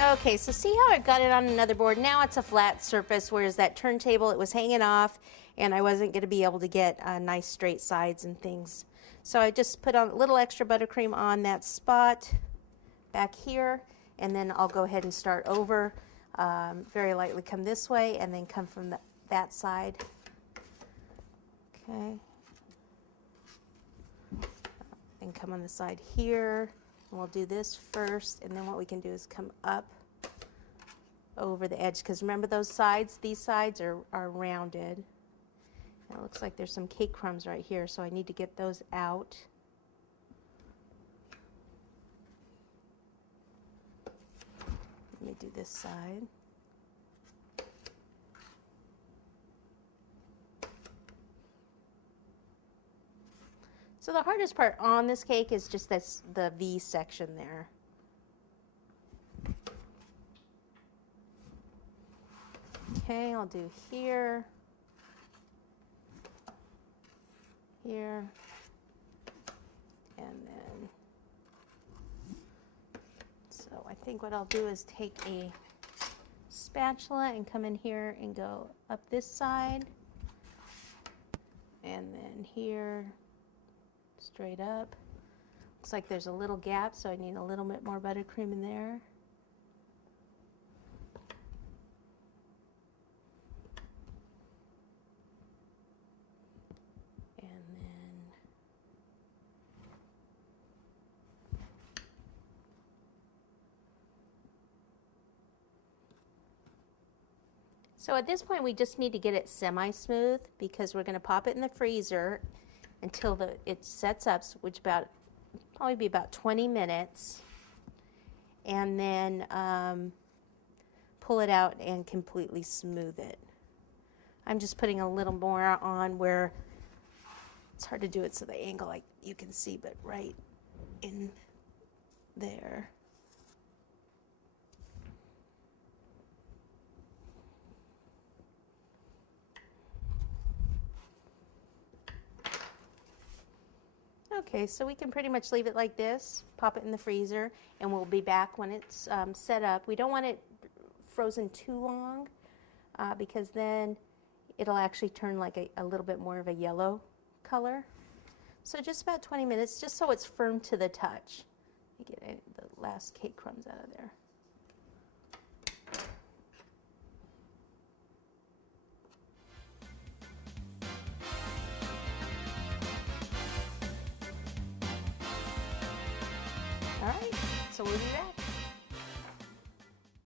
Okay, so see how I got it on another board? Now it's a flat surface, whereas that turntable, it was hanging off, and I wasn't going to be able to get nice straight sides and things. So I just put a little extra buttercream on that spot back here, and then I'll go ahead and start over. Very lightly come this way, and then come from that side. Okay. And come on the side here. And we'll do this first, and then what we can do is come up over the edge, because remember those sides, these sides are rounded. And it looks like there's some cake crumbs right here, so I need to get those out. Let me do this side. So the hardest part on this cake is just the V section there. Okay, I'll do here, here, and then, so I think what I'll do is take a spatula and come in here and go up this side, and then here, straight up. Looks like there's a little gap, so I need a little bit more buttercream in there. And then so at this point we just need to get it semi-smooth, because we're going to pop it in the freezer until it sets up, which probably be about 20 minutes, and then pull it out and completely smooth it. I'm just putting a little more on where it's hard to do it so the angle like you can see, but right in there. Okay, so we can pretty much leave it like this, pop it in the freezer, and we'll be back when it's set up. We don't want it frozen too long, because then it'll actually turn like a little bit more of a yellow color. So just about 20 minutes, just so it's firm to the touch. Let me get the last cake crumbs out of there. All right, so we'll be back.